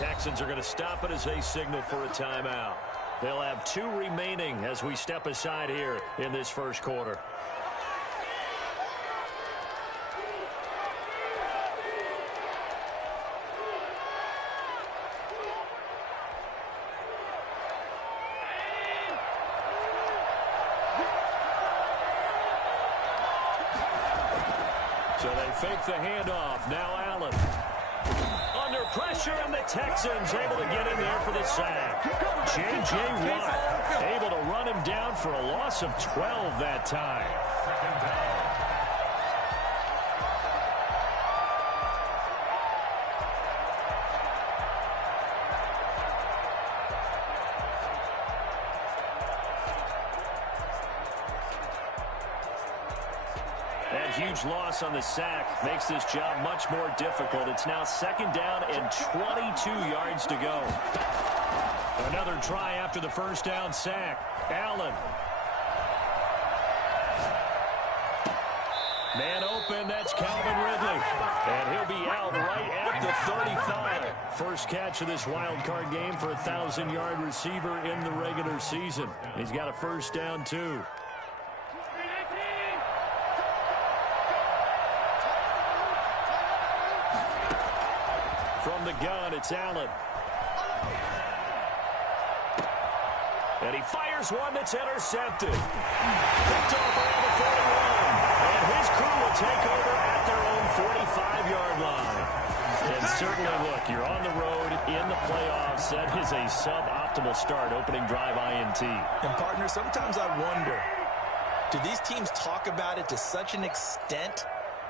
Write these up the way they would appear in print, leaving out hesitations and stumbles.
Texans are going to stop it as they signal for a timeout. They'll have 2 remaining as we step aside here in this first quarter. So they fake the handoff. Now Allen. Under pressure, and the Texans able to get in there for the sack. J.J. Watt able to run him down for a loss of 12 that time. That huge loss on the sack makes this job much more difficult. It's now 2nd down and 22 yards to go. Another try after the first down sack. Allen. Man open, that's Calvin Ridley. And he'll be out right at the 35. First catch of this wild card game for a 1,000-yard receiver in the regular season. He's got a first down, too. From the gun, it's Allen. And he fires one that's intercepted. Picked off around the 41. And his crew will take over at their own 45-yard line. And certainly, look, you're on the road in the playoffs. That is a suboptimal start, opening drive INT. And, partner, sometimes I wonder, do these teams talk about it to such an extent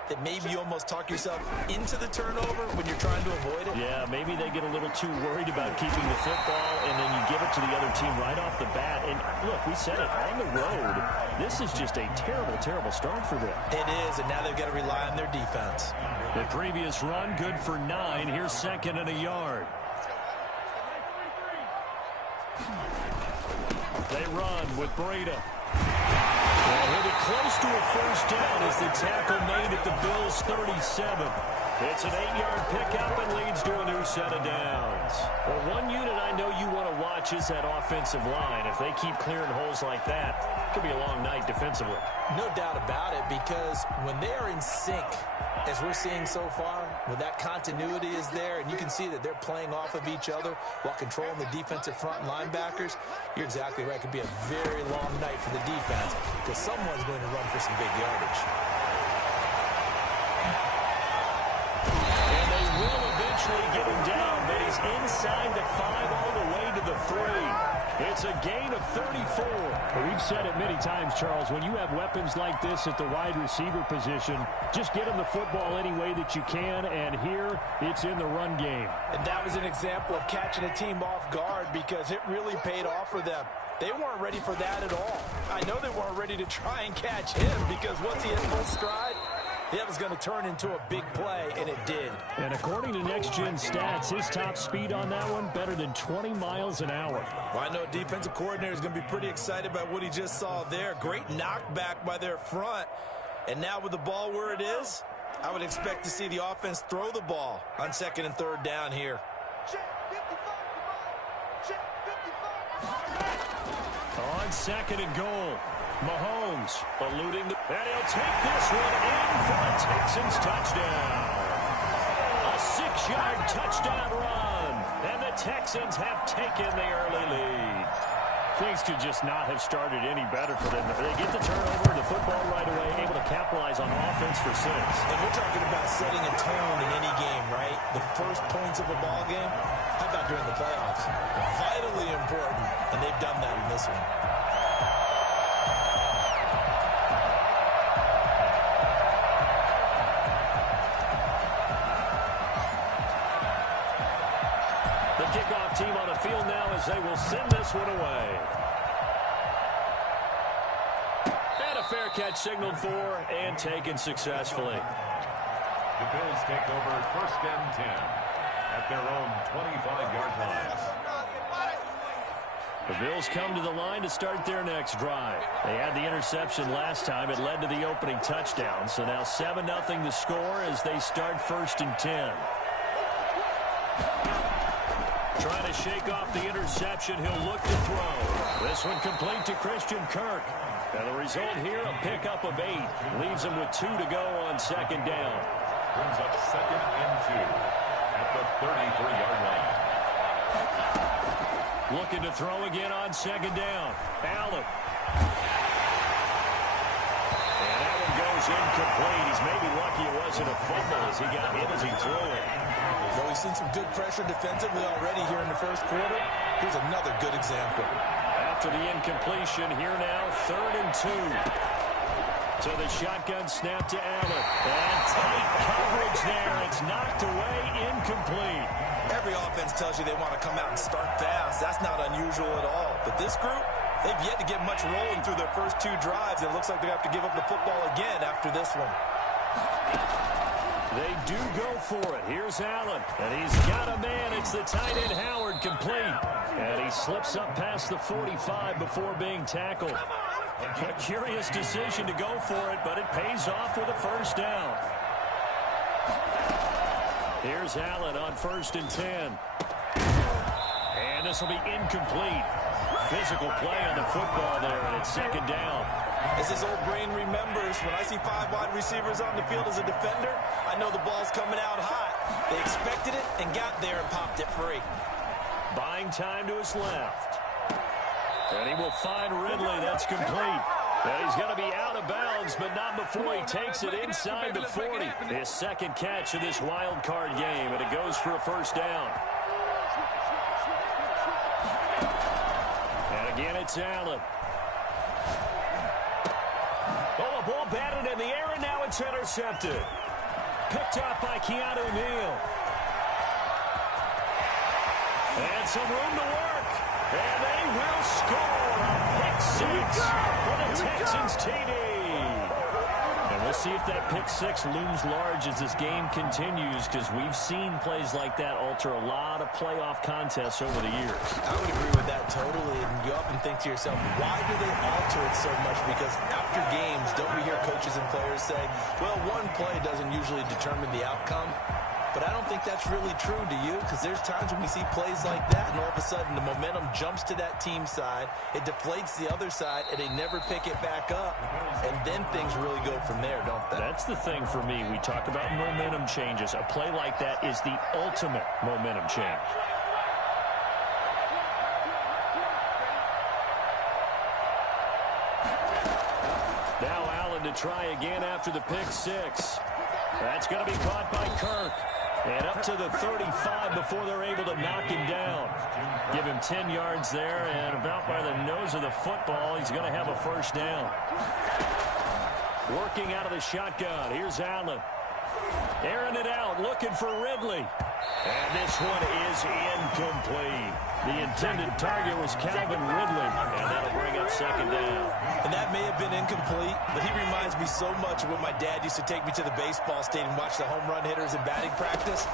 that maybe you almost talk yourself into the turnover when you're trying to avoid it? Yeah, maybe they get a little too worried about keeping the football, and then you give it to the other team right off the bat. And, look, we said it, on the road, this is just a terrible, terrible start for them. It is, and now they've got to rely on their defense. The previous run, good for 9. Here's 2nd and a yard. They run with Breida. Well, he'll be close to a first down as the tackle made at the Bills' 37. It's an 8-yard pickup and leads to a new set of downs. Well, one unit I know you want to watch is that offensive line. If they keep clearing holes like that, it could be a long night defensively. No doubt about it, because when they are in sync, as we're seeing so far, when that continuity is there and you can see that they're playing off of each other while controlling the defensive front linebackers, you're exactly right. It could be a very long night for the defense because someone's going to run for some big yardage. And they will eventually get him down, but he's inside the 5 all the way to the 3. It's a gain of 34. Well, we've said it many times, Charles, when you have weapons like this at the wide receiver position, just get them the football any way that you can, and here it's in the run game. And that was an example of catching a team off guard because it really paid off for them. They weren't ready for that at all. I know they weren't ready to try and catch him because once he hit full stride, that was going to turn into a big play, and it did. And according to Next Gen Stats, his top speed on that one, better than 20 miles an hour. Well, I know defensive coordinator is going to be pretty excited about what he just saw there. Great knockback by their front. And now with the ball where it is, I would expect to see the offense throw the ball on 2nd and 3rd down here. On 2nd and goal. Mahomes eluding the... And he'll take this one in for a Texans touchdown. A 6-yard touchdown run. And the Texans have taken the early lead. Things could just not have started any better for them. They get the turnover, the football right away, able to capitalize on offense for 6. And we're talking about setting a tone in any game, right? The first points of a ball game, how about during the playoffs? Vitally important, and they've done that in this one. The kickoff team on the field now as they will send this one away. And a fair catch signaled for and taken successfully. The Bills take over 1st and 10 at their own 25-yard line. The Bills come to the line to start their next drive. They had the interception last time. It led to the opening touchdown. So now 7-0 the score as they start 1st and 10. Trying to shake off the interception. He'll look to throw. This one complete to Christian Kirk. And the result here, a pickup of 8. Leaves him with 2 to go on second down. Brings up 2nd and 2 at the 33-yard line. Looking to throw again on second down. Allen. And that one goes incomplete. He's maybe lucky it wasn't a fumble as he got hit as he threw it. So we've seen some good pressure defensively already here in the first quarter. Here's another good example. After the incompletion, here now, 3rd and 2. To the shotgun snap to Allen. And tight coverage there. It's knocked away, incomplete. Every offense tells you they want to come out and start fast. That's not unusual at all. But this group, they've yet to get much rolling through their first 2 drives. It looks like they have to give up the football again after this one. They do go for it. Here's Allen. And he's got a man. It's the tight end Howard complete. And he slips up past the 45 before being tackled. A curious decision to go for it, but it pays off with a first down. Here's Allen on 1st and 10. And this will be incomplete. Physical play on the football there, and it's 2nd down. As his old brain remembers, when I see 5 wide receivers on the field as a defender, I know the ball's coming out hot. They expected it and got there and popped it free. Buying time to his left. And he will find Ridley. That's complete. And he's going to be out of bounds, but not before he takes it inside the 40. His 2nd catch of this wild card game, and it goes for a first down. And again, it's Allen. Oh, a ball batted in the air, and now it's intercepted. Picked up by Keanu Neal. And some room to work. And they will score a pick 6 for the Texans TD. And we'll see if that pick 6 looms large as this game continues, because we've seen plays like that alter a lot of playoff contests over the years. I would agree with that totally. And you often think to yourself, why do they alter it so much? Because after games, don't we hear coaches and players say, well, one play doesn't usually determine the outcome? But I don't think that's really true, do you? Because there's times when we see plays like that, and all of a sudden the momentum jumps to that team side, it deflates the other side, and they never pick it back up. And then things really go from there, don't they? That's the thing for me. We talk about momentum changes. A play like that is the ultimate momentum change. Now Allen to try again after the pick 6. That's going to be caught by Kirk. And up to the 35 before they're able to knock him down. Give him 10 yards there, and about by the nose of the football, he's going to have a first down. Working out of the shotgun. Here's Allen. Airing it out, looking for Ridley. And this one is incomplete. The intended target was Calvin Ridley, and that'll bring up 2nd down. And that may have been incomplete, but he reminds me so much of when my dad used to take me to the baseball stadium and watch the home run hitters in batting practice.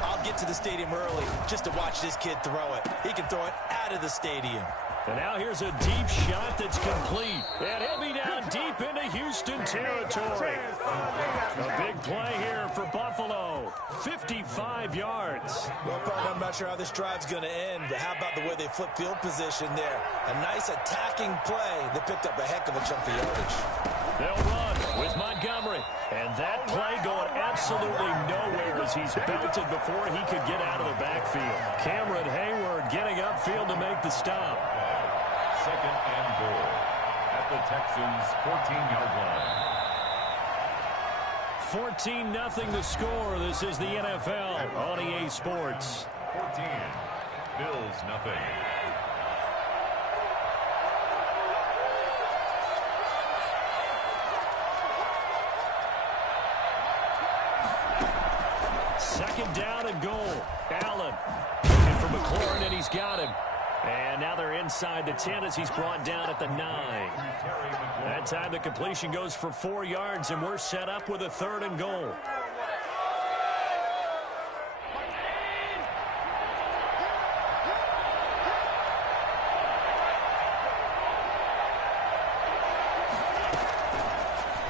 I'll get to the stadium early just to watch this kid throw it. He can throw it out of the stadium. And now here's a deep shot that's complete. And he'll be down deep into Houston territory. A big play here for Buffalo. 55 yards. Well, partner, I'm not sure how this drive's going to end, but how about the way they flip field position there? A nice attacking play that picked up a heck of a chunk of yardage. They'll run with Montgomery. And that play going absolutely nowhere as he's belted before he could get out of the backfield. Cameron Hayward getting upfield to make the stop. 2nd and goal at the Texans' 14-yard line. 14-0 the score. This is the NFL on EA Sports. 14. Bills nothing. Second down and goal. Allen looking for McLaurin, and he's got him. And now they're inside the 10 as he's brought down at the 9. That time the completion goes for 4 yards, and we're set up with a 3rd and goal.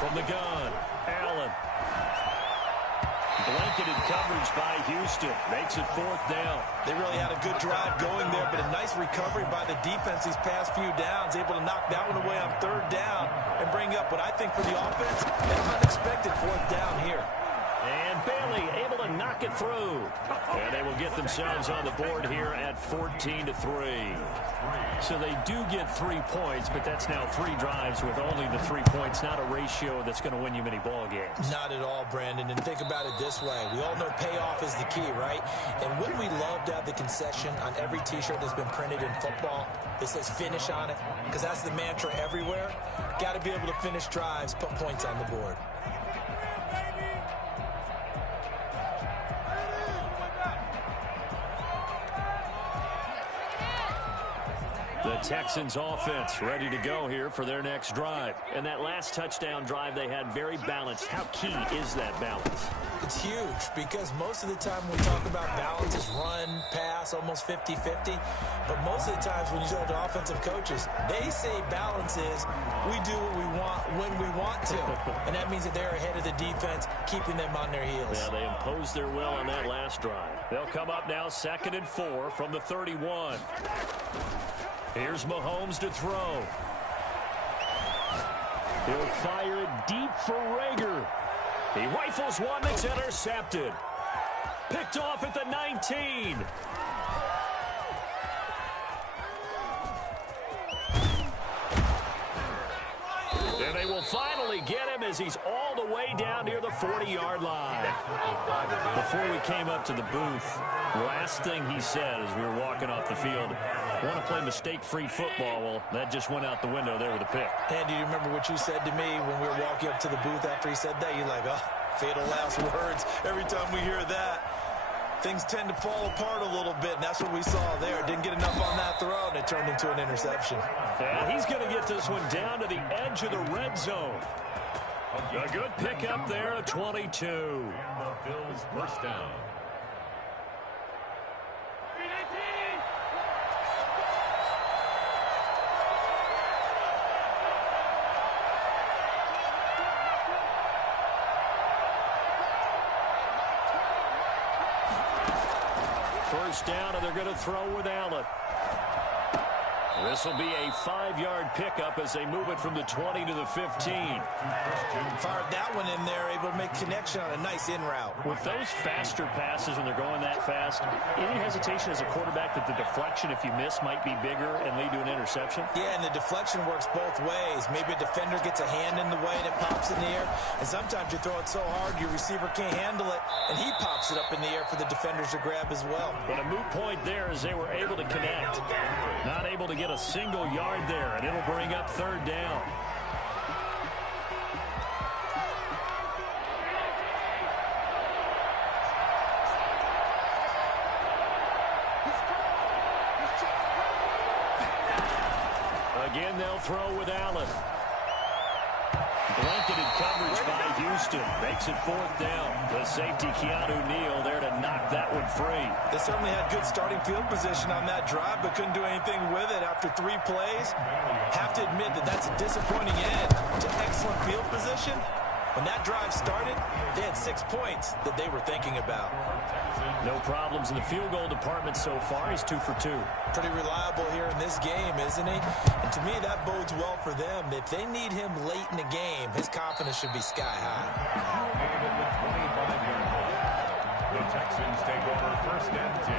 From the gun, Allen. Blanketed coverage by Houston. Makes it 4th down. They really had a good drive going there, but a nice recovery by the defense these past few downs. Able to knock that one away on 3rd down and bring up what I think for the offense, an unexpected 4th down here. And Bailey able to knock it through. And they will get themselves on the board here at 14-3. So they do get 3 points, but that's now 3 drives with only the 3 points. Not a ratio that's going to win you many ball games. Not at all, Brandon. And think about it this way. We all know payoff is the key, right? And wouldn't we love to have the concession on every T-shirt that's been printed in football that says finish on it? Because that's the mantra everywhere. Got to be able to finish drives, put points on the board. The Texans offense ready to go here for their next drive. And that last touchdown drive they had very balanced. How key is that balance? It's huge because most of the time when we talk about balance is run, pass, almost 50-50. But most of the times when you talk to offensive coaches, they say balance is we do what we want when we want to. And that means that they're ahead of the defense, keeping them on their heels. Yeah, they imposed their will on that last drive. They'll come up now 2nd and 4 from the 31. Here's Mahomes to throw. He'll fire it deep for Rager. He rifles one that's intercepted. Picked off at the 19. And they will finally get him as he's all the way down near the 40-yard line. Before we came up to the booth, last thing he said as we were walking off the field, I want to play mistake-free football. Well, that just went out the window there with a pick. Andy, do you remember what you said to me when we were walking up to the booth after he said that? You're like, oh, fatal last words. Every time we hear that, things tend to fall apart a little bit, and that's what we saw there. Didn't get enough on that throw, and it turned into an interception. And he's going to get this one down to the edge of the red zone. A good pickup there at 22. And the Bills first down. First down, and they're going to throw with Allen. This will be a 5-yard pickup as they move it from the 20 to the 15. Fired that one in there, able to make connection on a nice in route. With those faster passes when they're going that fast, any hesitation as a quarterback that the deflection, if you miss, might be bigger and lead to an interception? Yeah, and the deflection works both ways. Maybe a defender gets a hand in the way and it pops in the air. And sometimes you throw it so hard your receiver can't handle it, and he pops it up in the air for the defenders to grab as well. But a moot point there as they were able to connect. Not able to get a single yard there, and it'll bring up 3rd down. Again, they'll throw with Allen. Blanketed coverage by Houston. Makes it 4th down. The safety, Keanu Neal, there to knock that one free. They certainly had good starting field position on that drive, but couldn't do anything with it after 3 plays. Have to admit that that's a disappointing end to excellent field position. When that drive started, they had 6 points that they were thinking about. No problems in the field goal department so far. He's 2 for 2. Pretty reliable here in this game, isn't he? And to me, that bodes well for them. If they need him late in the game, his confidence should be sky high. The Texans take over 1st and 10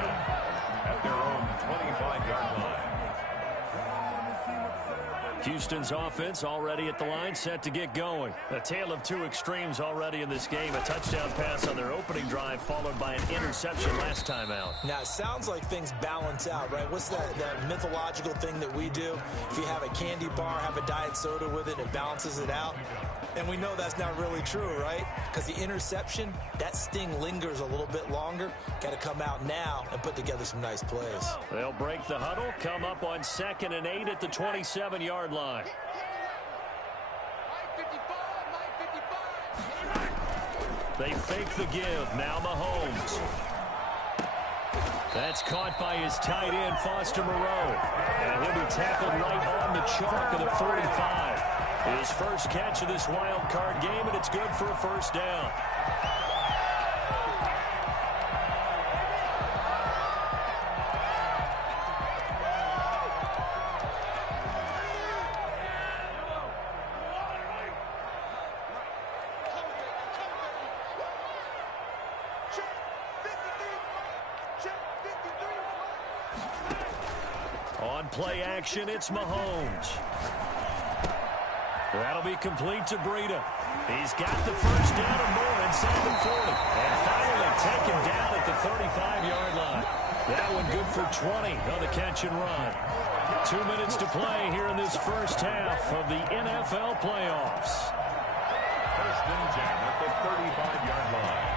at their own 25-yard line. Houston's offense already at the line, set to get going. A tale of 2 extremes already in this game. A touchdown pass on their opening drive, followed by an interception last time out. Now, it sounds like things balance out, right? What's that mythological thing that we do? If you have a candy bar, have a diet soda with it, it balances it out. And we know that's not really true, right? Because the interception, that sting lingers a little bit longer. Got to come out now and put together some nice plays. They'll break the huddle, come up on 2nd and 8 at the 27-yard line. They fake the give. Now Mahomes. That's caught by his tight end, Foster Moreau. And he'll be tackled right on the chalk of the 45. His first catch of this wild card game, and it's good for a 1st down. On play action, it's Mahomes. That'll be complete to Breida. He's got the first down and more inside the 40. And finally taken down at the 35-yard line. That one good for 20 on the catch and run. 2 minutes to play here in this first half of the NFL playoffs. First and 10 at the 35-yard line.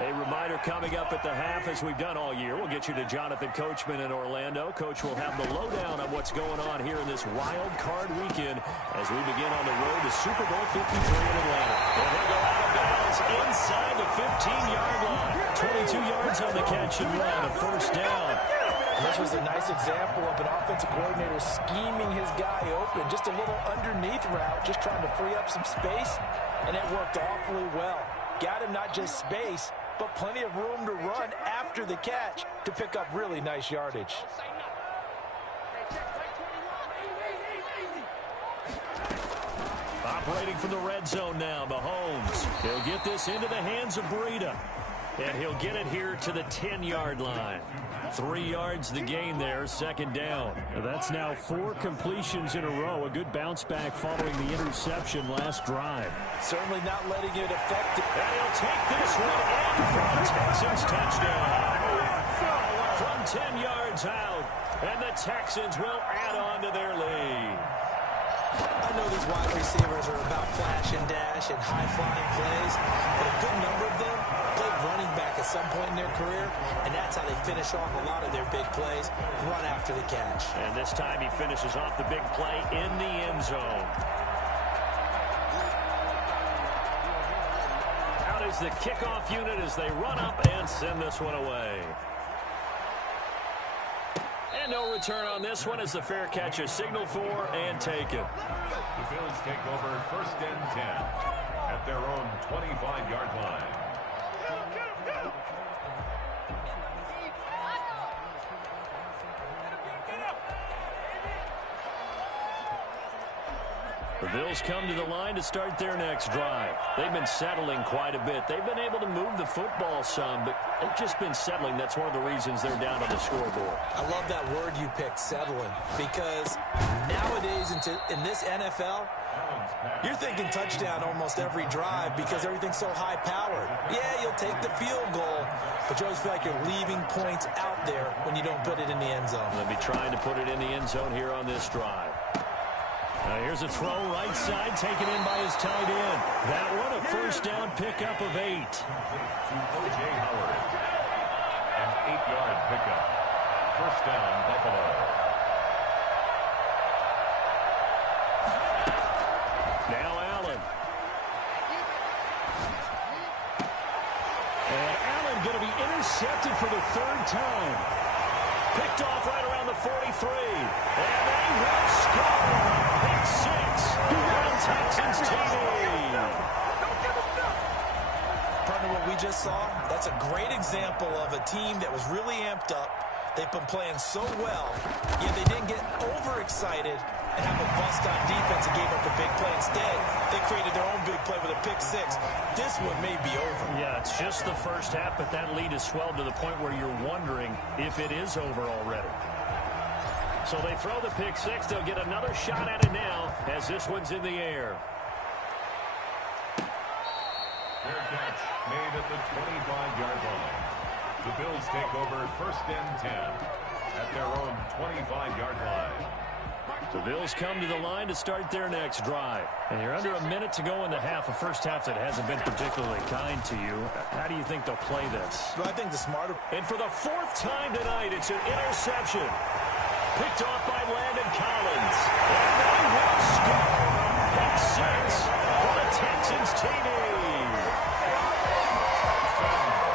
A reminder coming up at the half, as we've done all year. We'll get you to Jonathan Coachman in Orlando. Coach will have the lowdown on what's going on here in this wild card weekend as we begin on the road to Super Bowl 53 in Atlanta. And he'll go out of bounds inside the 15-yard line. 22 yards on the catch and run, a first down. This was a nice example of an offensive coordinator scheming his guy open. Just a little underneath route, just trying to free up some space, and it worked awfully well. Got him not just space, but plenty of room to run after the catch to pick up really nice yardage. Operating from the red zone now, Mahomes. He'll get this into the hands of Breida. And he'll get it here to the 10-yard line. 3 yards the gain there, second down. That's now 4 completions in a row. A good bounce back following the interception last drive. Certainly not letting it affect it. And he'll take this one in for a Texans touchdown. From 10 yards out. And the Texans will add on to their lead. I know these wide receivers are about flash and dash and high-flying plays, but a good number of them played running back at some point in their career, and that's how they finish off a lot of their big plays, run after the catch. And this time he finishes off the big play in the end zone. Out is the kickoff unit as they run up and send this one away. And no return on this one as the fair catch is signaled for and taken. The Bills take over first and 10 at their own 25-yard line. The Bills come to the line to start their next drive. They've been settling quite a bit. They've been able to move the football some, but they've just been settling. That's one of the reasons they're down on the scoreboard. I love that word you picked, settling, because nowadays in this NFL, you're thinking touchdown almost every drive because everything's so high-powered. Yeah, you'll take the field goal, but you always feel like you're leaving points out there when you don't put it in the end zone. They'll be trying to put it in the end zone here on this drive. Here's a throw right side taken in by his tight end. That one a first down pickup of 8. To O.J. Howard. An 8-yard pickup. First down, Buffalo. Now Allen. And Allen going to be intercepted for the 3rd time. Picked off right around the 43. And they will score. Pick 6. Texans TV. Partner, what we just saw, that's a great example of a team that was really amped up. They've been playing so well, yet they didn't get overexcited and have a bust on defense and gave up a big play. Instead, they created their own big play with a pick 6. This one may be over. Yeah, it's just the first half, but that lead has swelled to the point where you're wondering if it is over already. So they throw the pick 6. They'll get another shot at it now as this one's in the air. Fair catch made at the 25-yard line. The Bills take over first and 10 at their own 25-yard line. The Bills come to the line to start their next drive. And you're under a minute to go in the half, a first half that hasn't been particularly kind to you. How do you think they'll play this? Well, I think the smarter... And for the 4th time tonight, it's an interception. Picked off by Landon Collins. And they will score. Pick 6 for the Texans TV.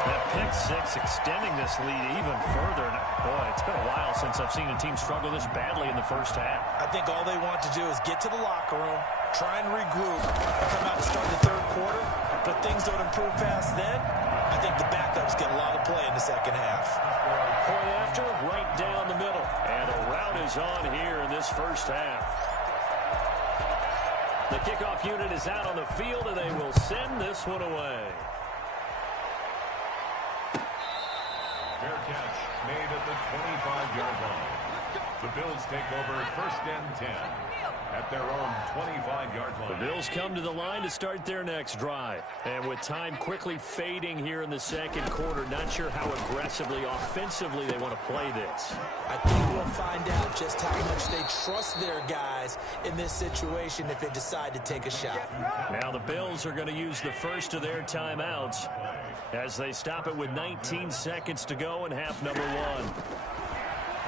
That pick 6 extending this lead even further. Boy, it's been a while since I've seen a team struggle this badly in the first half. I think all they want to do is get to the locker room, try and regroup, and come out to start the 3rd quarter. But things don't improve fast then. I think the backups get a lot of play in the second half. Point after, right down the middle. And a route is on here in this first half. The kickoff unit is out on the field, and they will send this one away. Fair catch made at the 25-yard line. The Bills take over first and 10 at their own 25-yard line. The Bills come to the line to start their next drive. And with time quickly fading here in the second quarter, not sure how aggressively, offensively they want to play this. I think we'll find out just how much they trust their guys in this situation if they decide to take a shot. Now the Bills are going to use the first of their timeouts as they stop it with 19 seconds to go in half number one.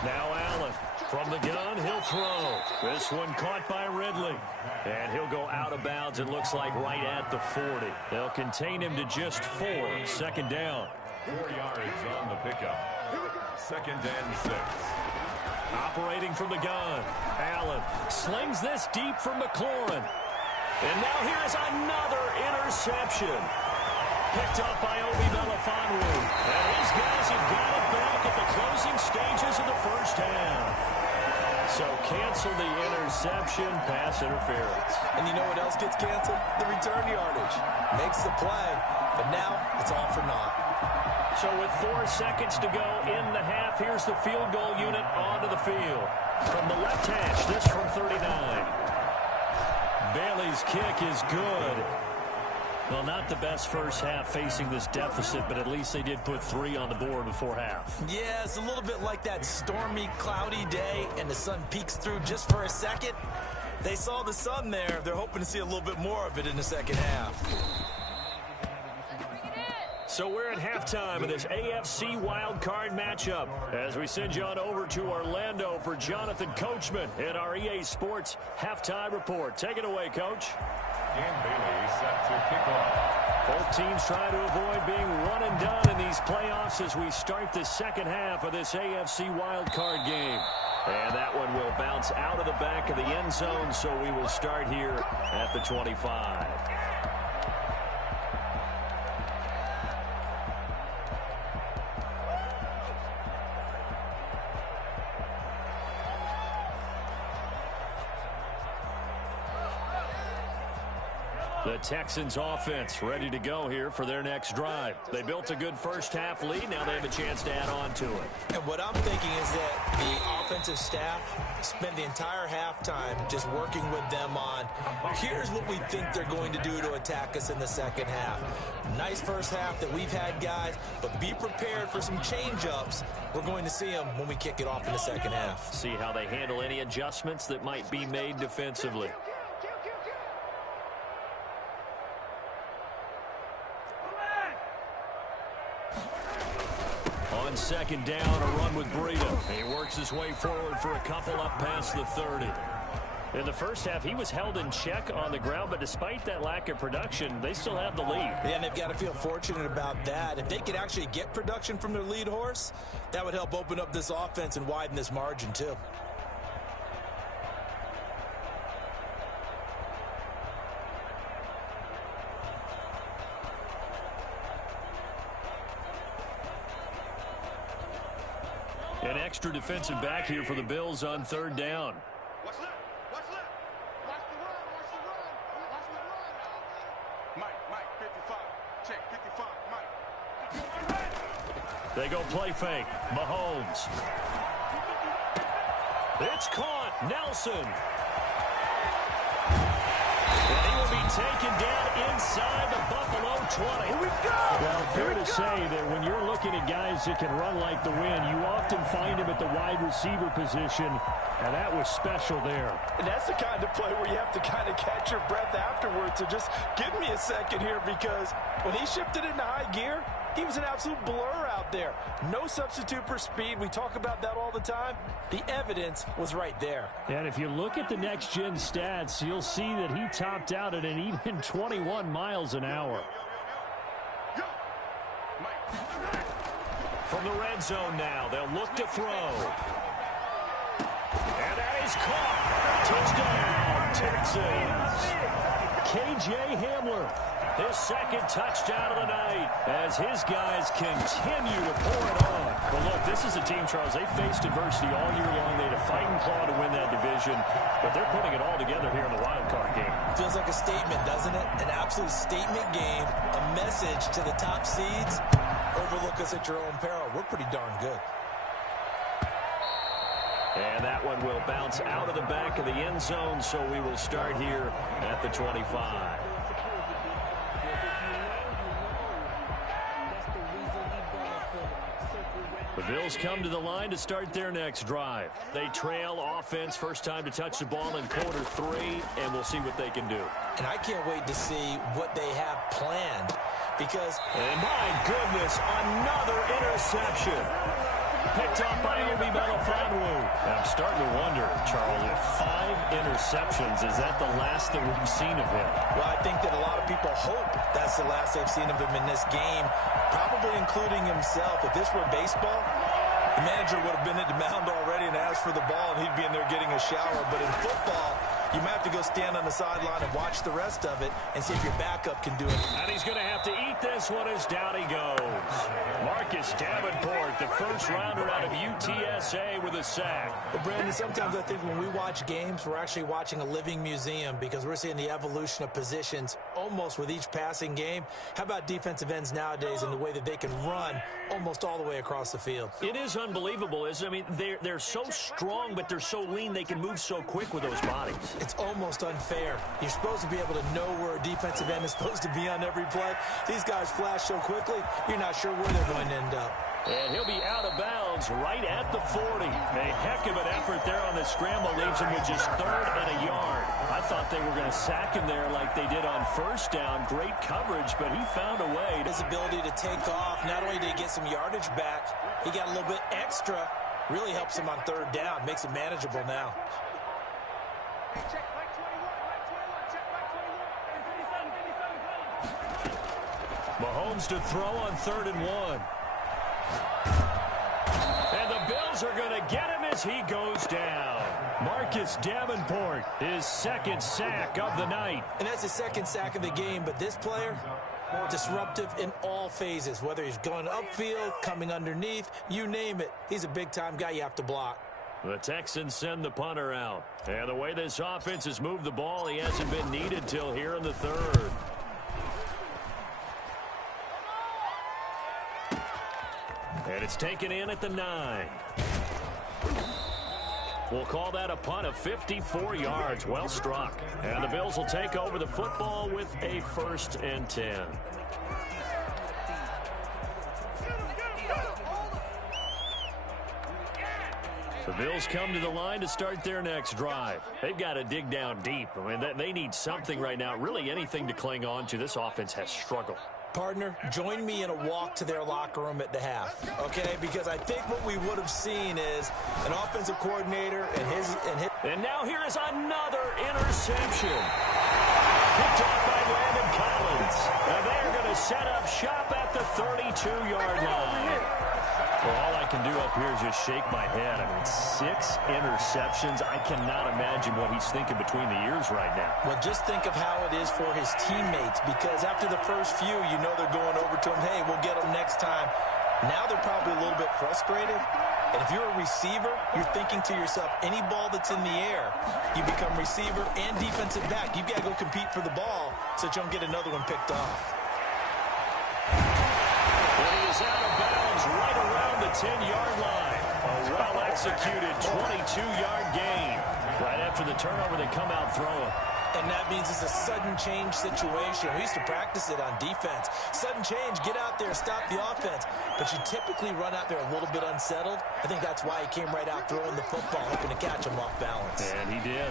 Now Allen from the gun, he'll throw. This one caught by Ridley. And he'll go out of bounds, it looks like right at the 40. They'll contain him to just 4. Second down. 4 yards on the pickup. Second and 6. Operating from the gun. Allen slings this deep from McLaurin. And now here's another interception. Picked up by Obi Melifonwu. And his guys have got it back at the closing stages of the first half. So cancel the interception, pass interference. And you know what else gets canceled? The return yardage. Makes the play, but now it's all for naught. So with 4 seconds to go in the half, here's the field goal unit onto the field. From the left hash, this from 39. Bailey's kick is good. Well, not the best first half facing this deficit, but at least they did put 3 on the board before half. Yeah, it's a little bit like that stormy, cloudy day, and the sun peeks through just for a second. They saw the sun there. They're hoping to see a little bit more of it in the second half. So we're at halftime of this AFC wildcard matchup as we send you on over to Orlando for Jonathan Coachman in our EA Sports Halftime Report. Take it away, Coach. Dan Bailey set to kick off. Both teams trying to avoid being one and done in these playoffs as we start the second half of this AFC wildcard game. And that one will bounce out of the back of the end zone, so we will start here at the 25. The Texans offense ready to go here for their next drive. They built a good first half lead. Now they have a chance to add on to it. And what I'm thinking is that the offensive staff spent the entire halftime just working with them on, here's what we think they're going to do to attack us in the second half. Nice first half that we've had, guys, but be prepared for some change-ups. We're going to see them when we kick it off in the second half. See how they handle any adjustments that might be made defensively. On second down, a run with Breida. He works his way forward for a couple up past the 30. In the first half, he was held in check on the ground, but despite that lack of production, they still have the lead. Yeah, and they've got to feel fortunate about that. If they could actually get production from their lead horse, that would help open up this offense and widen this margin, too. An extra defensive back here for the Bills on third down. Watch left. Watch left. Watch the run. Watch the run. Watch the run. Mike, 55. Check 55. Mike. They go play fake. Mahomes. It's caught. Nelson. And he will be taken down inside the Buffalo 20. Here we go. Well, fair to say that when you're looking at guys that can run like the wind, you often find him at the wide receiver position, and that was special there. And that's the kind of play where you have to kind of catch your breath afterwards. So just give me a second here, because when he shifted into high gear, he was an absolute blur out there. No substitute for speed. We talk about that all the time. The evidence was right there. And if you look at the next-gen stats, you'll see that he topped out at an even 21 miles an hour. From the red zone now, they'll look to throw. And that is caught. Touchdown, Texans. K.J. Hamler, his second touchdown of the night as his guys continue to pour it on. Well, look, this is a team, Charles, they faced adversity all year long. They had a fight and claw to win that division, but they're putting it all together here in the wild card game. Feels like a statement, doesn't it? An absolute statement game, a message to the top seeds. overlook us at your own peril. We're pretty darn good. And that one will bounce out of the back of the end zone, so we will start here at the 25. The Bills come to the line to start their next drive. They trail offense, first time to touch the ball in quarter 3, and we'll see what they can do. And I can't wait to see what they have planned because... And my goodness, another interception. Picked up by Obi Melifonwu. I'm starting to wonder, Charles, if 5 interceptions, is that the last that we've seen of him? Well, I think that a lot of people hope that's the last they've seen of him in this game, probably including himself. If this were baseball, the manager would have been at the mound already and asked for the ball, and he'd be in there getting a shower. But in football, you might have to go stand on the sideline and watch the rest of it and see if your backup can do it. And he's going to have to eat this one as down he goes. Marcus Davenport, the first rounder out of UTSA with a sack. Well, Brandon, sometimes I think when we watch games, we're actually watching a living museum because we're seeing the evolution of positions almost with each passing game. How about defensive ends nowadays and the way that they can run almost all the way across the field? It is unbelievable, isn't it? I mean, they're so strong, but they're so lean. They can move so quick with those bodies. It's almost unfair. You're supposed to be able to know where a defensive end is supposed to be on every play. These guys flash so quickly, you're not sure where they're going to end up. And he'll be out of bounds right at the 40. A heck of an effort there on the scramble. Leaves him with just 3rd and a yard. I thought they were going to sack him there like they did on first down. Great coverage, but he found a way. His ability to take off, not only did he get some yardage back, he got a little bit extra. Really helps him on 3rd down. Makes it manageable now. Check back 21, check back 21. Mahomes to throw on 3rd and 1. And the Bills are going to get him as he goes down. Marcus Davenport, his 2nd sack of the night. And that's his 2nd sack of the game, but this player, disruptive in all phases, whether he's going upfield, coming underneath, you name it. He's a big-time guy you have to block. The Texans send the punter out. And the way this offense has moved the ball, he hasn't been needed till here in the 3rd. And it's taken in at the 9. We'll call that a punt of 54 yards. Well struck. And the Bills will take over the football with a 1st and 10. The Bills come to the line to start their next drive. They've got to dig down deep. I mean, they need something right now, really anything to cling on to. This offense has struggled. Partner, join me in a walk to their locker room at the half, okay? Because I think what we would have seen is an offensive coordinator And now here is another interception. Picked off by Landon Collins. And they're going to set up shop at the 32-yard line. Well, all I can do up here is just shake my head. I mean, 6 interceptions. I cannot imagine what he's thinking between the ears right now. Well, just think of how it is for his teammates, because after the first few, you know they're going over to him, hey, we'll get him next time. Now they're probably a little bit frustrated. And if you're a receiver, you're thinking to yourself, any ball that's in the air, you become receiver and defensive back. You've got to go compete for the ball so that you don't get another one picked off. And he is out of bounds right around the 10-yard line. A well-executed 22-yard gain. Right after the turnover, they come out throwing. And that means it's a sudden change situation. We used to practice it on defense. Sudden change, get out there, stop the offense. But you typically run out there a little bit unsettled. I think that's why he came right out throwing the football, hoping to catch him off balance. And he did.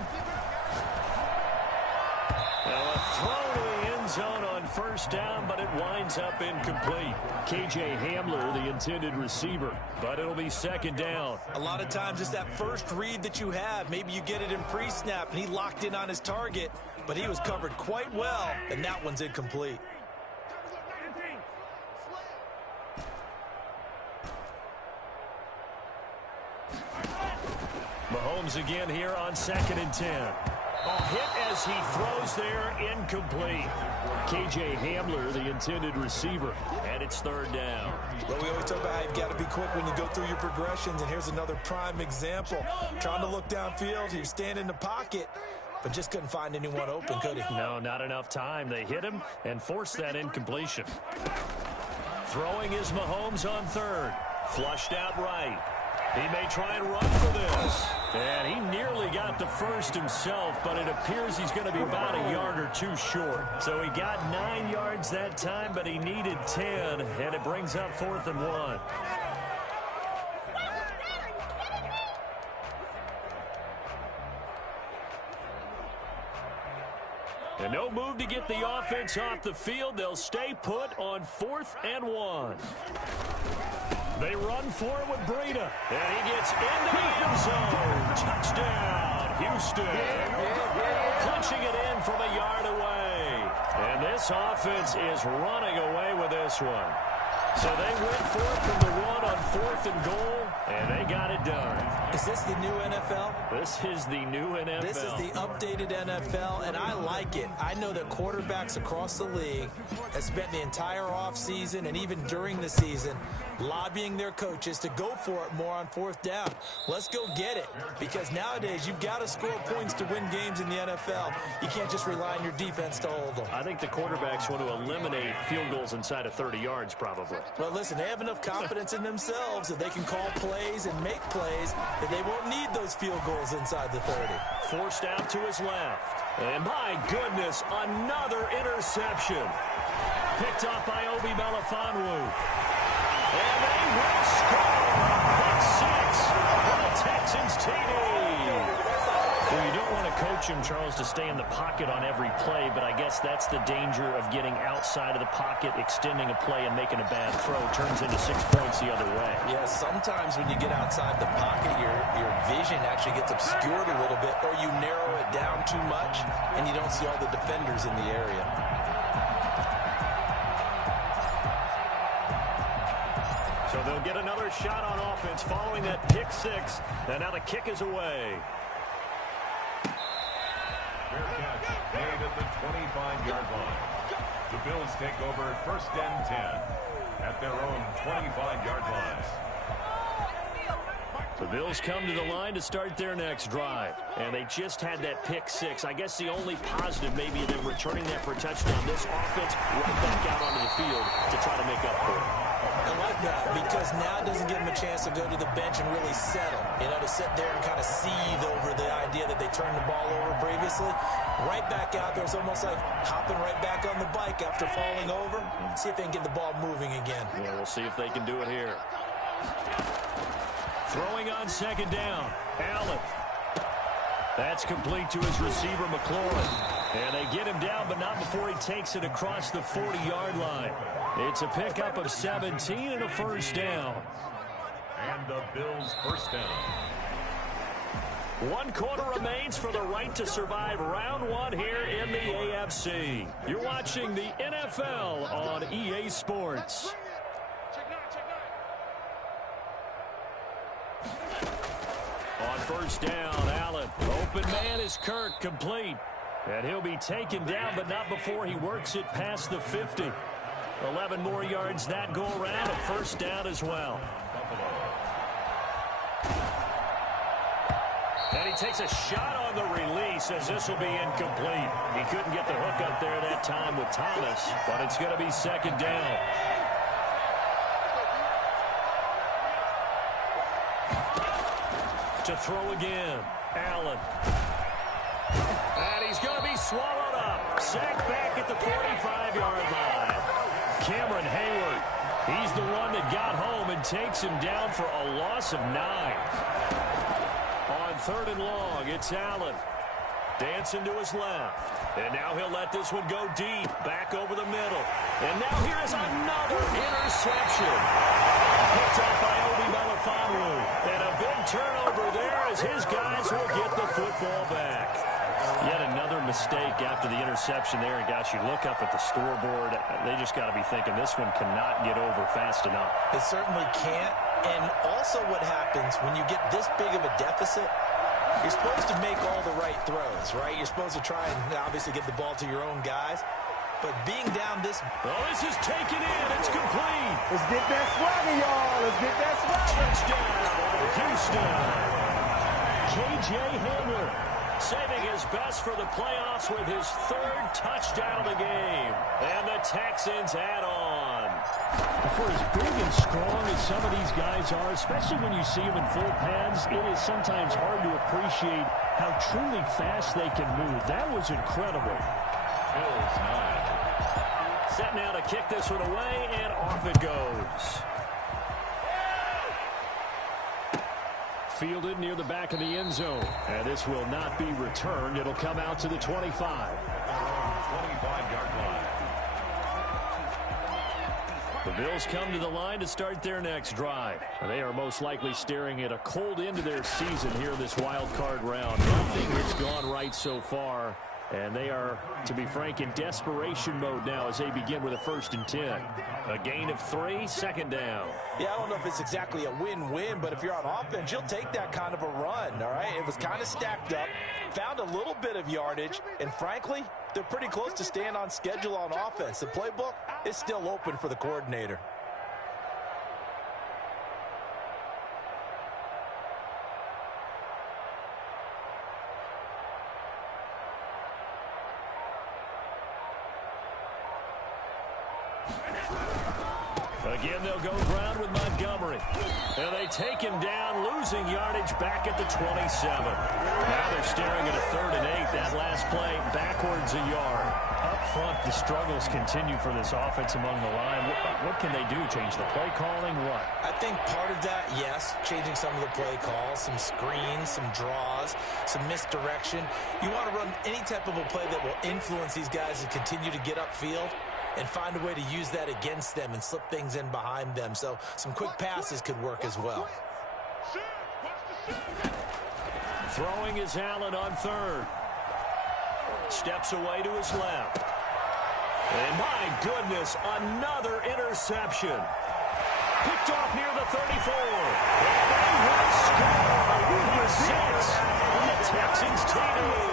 Now a throw to the end zone on first down, but it winds up incomplete. KJ Hamler, the intended receiver, but it'll be 2nd down. A lot of times it's that first read that you have. Maybe you get it in pre-snap, and he locked in on his target, but he was covered quite well, and that one's incomplete. Mahomes again here on 2nd and 10. A hit as he throws there, incomplete. KJ Hamler, the intended receiver, and it's 3rd down. Well, we always talk about how you've got to be quick when you go through your progressions, and here's another prime example. Trying to look downfield, he was standing in the pocket, but just couldn't find anyone open, could he? No, not enough time. They hit him and forced that incompletion. Throwing is Mahomes on third. Flushed out right. He may try and run for this. And he nearly got the first himself, but it appears he's going to be about a yard or two short. So he got 9 yards that time, but he needed 10, and it brings up 4th and 1. And no move to get the offense off the field. They'll stay put on 4th and 1. They run for it with Breida. And he gets into the end zone. Touchdown, Houston. Punching it in from a yard away. And this offense is running away with this one. So they went for it from the 1 on 4th and goal, and they got it done. Is this the new NFL? This is the new NFL. This is the updated NFL, and I like it. I know that quarterbacks across the league have spent the entire offseason and even during the season lobbying their coaches to go for it more on 4th down. Let's go get it, because nowadays you've got to score points to win games in the NFL. You can't just rely on your defense to hold them. I think the quarterbacks want to eliminate field goals inside of 30 yards probably. Well, listen, they have enough confidence in themselves that they can call plays and make plays that they won't need those field goals inside the 30. Forced out to his left. And my goodness, another interception. Picked off by Obi Melifonwu. And they will score. Pick 6 for the Texans TD. Well, you don't want to coach him, Charles, to stay in the pocket on every play, but I guess that's the danger of getting outside of the pocket, extending a play, and making a bad throw. Turns into 6 points the other way. Yeah, sometimes when you get outside the pocket, your vision actually gets obscured a little bit, or you narrow it down too much, and you don't see all the defenders in the area. So they'll get another shot on offense following that pick 6, and now the kick is away. Fair catch made at the 25-yard line. The Bills take over 1st and 10 at their own 25-yard line. The Bills come to the line to start their next drive, and they just had that pick 6. I guess the only positive maybe them returning that for a touchdown. This offense right back out onto the field to try to make up for it. I like that, because now it doesn't give them a chance to go to the bench and really settle. You know, to sit there and kind of seethe over the idea that they turned the ball over previously. Right back out there, it's almost like hopping right back on the bike after falling over. See if they can get the ball moving again. Yeah, we'll see if they can do it here. Throwing on 2nd down, Allen. That's complete to his receiver, McLaurin. And they get him down, but not before he takes it across the 40-yard line. It's a pickup of 17 and a 1st down. And the Bills' 1st down. 1 quarter remains for the right to survive round 1 here in the AFC. You're watching the NFL on EA Sports. On 1st down, Allen. Open man is Kirk, complete. And he'll be taken down, but not before he works it past the 50. 11 more yards that go around, a 1st down as well. And he takes a shot on the release as this will be incomplete. He couldn't get the hook up there that time with Thomas, but it's going to be 2nd down. To throw again, Allen. And he's going to be swallowed up. Sacked back at the 45-yard line. Cameron Hayward, he's the one that got home and takes him down for a loss of 9. On 3rd and long, it's Allen. Dancing to his left. And now he'll let this one go deep, back over the middle. And now here is another interception. Picked up by Obi Melifonwu. And a big turnover there as his guys will get the football back. Yet another mistake after the interception there. And gosh, you look up at the scoreboard, they just got to be thinking this one cannot get over fast enough. It certainly can't. And also what happens when you get this big of a deficit, you're supposed to make all the right throws, right? You're supposed to try and obviously get the ball to your own guys. But being down this... Oh, this is taken in. It's complete. Let's get that swagger, y'all. Let's get that swagger. Touchdown, Houston. K.J. Hamler saving his best for the playoffs with his 3rd touchdown of the game. And the Texans add on. For as big and strong as some of these guys are, especially when you see them in full pads, it is sometimes hard to appreciate how truly fast they can move. That was incredible. Bills 9. Set now to kick this one away, and off it goes. Fielded near the back of the end zone. And this will not be returned. It'll come out to the 25. 25-yard line. The Bills come to the line to start their next drive. They are most likely staring at a cold end to their season here in this wild card round. Nothing has gone right so far. And they are, to be frank, in desperation mode now as they begin with a 1st and 10. A gain of 3, 2nd down. Yeah, I don't know if it's exactly a win-win, but if you're on offense, you'll take that kind of a run, all right? It was kind of stacked up, found a little bit of yardage, and frankly, they're pretty close to staying on schedule on offense. The playbook is still open for the coordinator. Again, they'll go ground with Montgomery. And they take him down, losing yardage back at the 27. Now they're staring at a 3rd and 8. That last play, backwards a yard. Up front, the struggles continue for this offense among the line. What can they do? Change the play calling? What? I think part of that, yes, changing some of the play calls, some screens, some draws, some misdirection. You want to run any type of a play that will influence these guys to continue to get upfield and find a way to use that against them and slip things in behind them. So some quick passes could work as well. Throwing is Allen on 3rd. Steps away to his left. And my goodness, another interception. Picked off near the 34. And they will score with 6 from the Texans TD.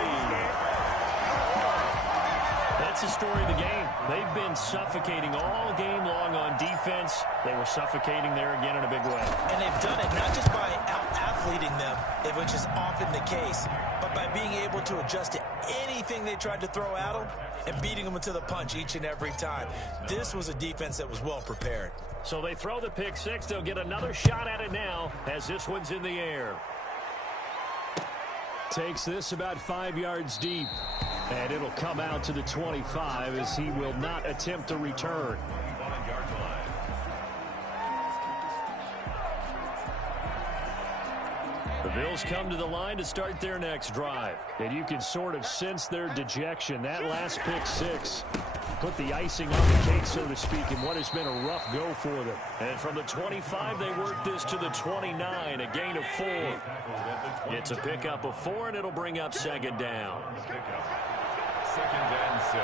That's the story of the game. They've been suffocating all game long on defense. They were suffocating there again in a big way. And they've done it not just by out-athleting them, which is often the case, but by being able to adjust to anything they tried to throw at them and beating them to the punch each and every time. This was a defense that was well prepared. So they throw the pick 6. They'll get another shot at it now as this one's in the air. Takes this about 5 yards deep. And it'll come out to the 25 as he will not attempt to return. 25-yard line. The Bills come to the line to start their next drive. And you can sort of sense their dejection. That last pick 6 put the icing on the cake, so to speak, in what has been a rough go for them. And from the 25, they work this to the 29, a gain of 4. It's a pickup of 4, and it'll bring up 2nd down. 2nd and 6.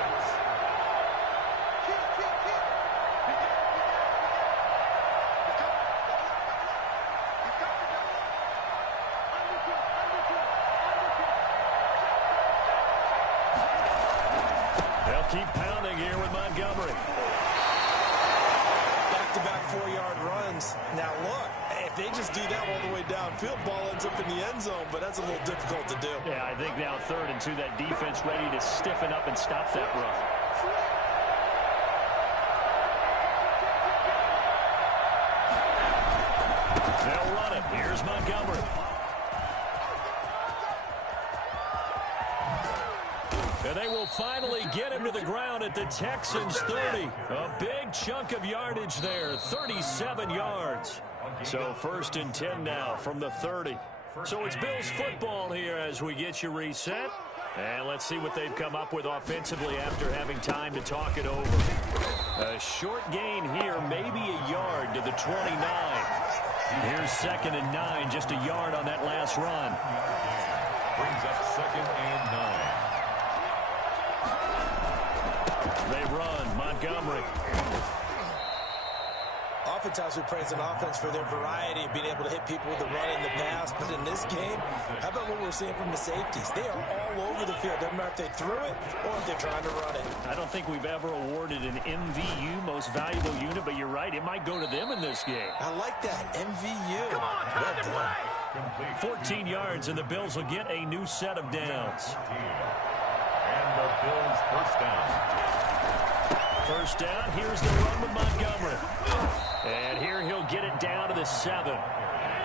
They'll keep pounding here with Montgomery. Back-to-back 4-yard runs. Now look, if they just do that all the way downfield, ball ends up in the end zone, but that's a little difficult to do. Yeah, I think now 3rd and 2, that defense ready to stiffen up and stop that run. They'll run it. Here's Montgomery. And they will finally get him to the ground at the Texans 30. A big chunk of yardage there, 37 yards. So 1st and 10 now from the 30. So it's Bills football here as we get you reset. And let's see what they've come up with offensively after having time to talk it over. A short gain here, maybe a yard to the 29. Here's 2nd and 9, just a yard on that last run. Brings up 2nd and 9. They run. Montgomery. Oftentimes we praise an offense for their variety of being able to hit people with the run and the pass. But in this game, how about what we're seeing from the safeties? They are all over the field. Doesn't matter if they threw it or if they're trying to run it. I don't think we've ever awarded an MVU, most valuable unit, but you're right. It might go to them in this game. I like that. MVU. Well done. 14 yards, and the Bills will get a new set of downs. And the Bills first down. first down. Here's the run with Montgomery. And here he'll get it down to the 7.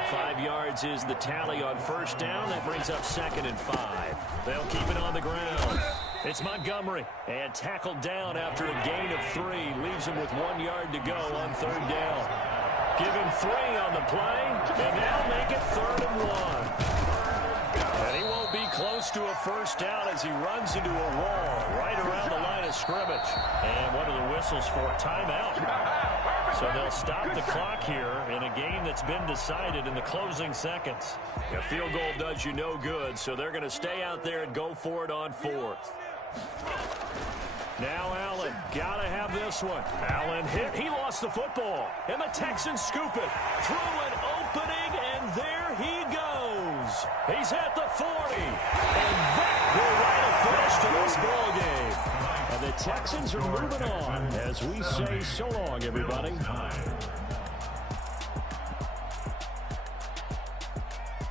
5 yards is the tally on first down. That brings up 2nd and 5. They'll keep it on the ground. It's Montgomery. And tackled down after a gain of 3. Leaves him with 1 yard to go on 3rd down. Give him 3 on the play. And they'll make it 3rd and 1. And he won't be close to a first down as he runs into a wall right around the line of scrimmage. And one of the whistles for a timeout. So they'll stop the clock here in a game that's been decided in the closing seconds. A field goal does you no good, so they're going to stay out there and go for it on 4th. Now Allen, got to have this one. Allen hit. He lost the football. And the Texans scoop it through an opening, and there he goes. He's at the 40. And that will write a finish to this ball game. And the Texans are moving on as we say so long, everybody.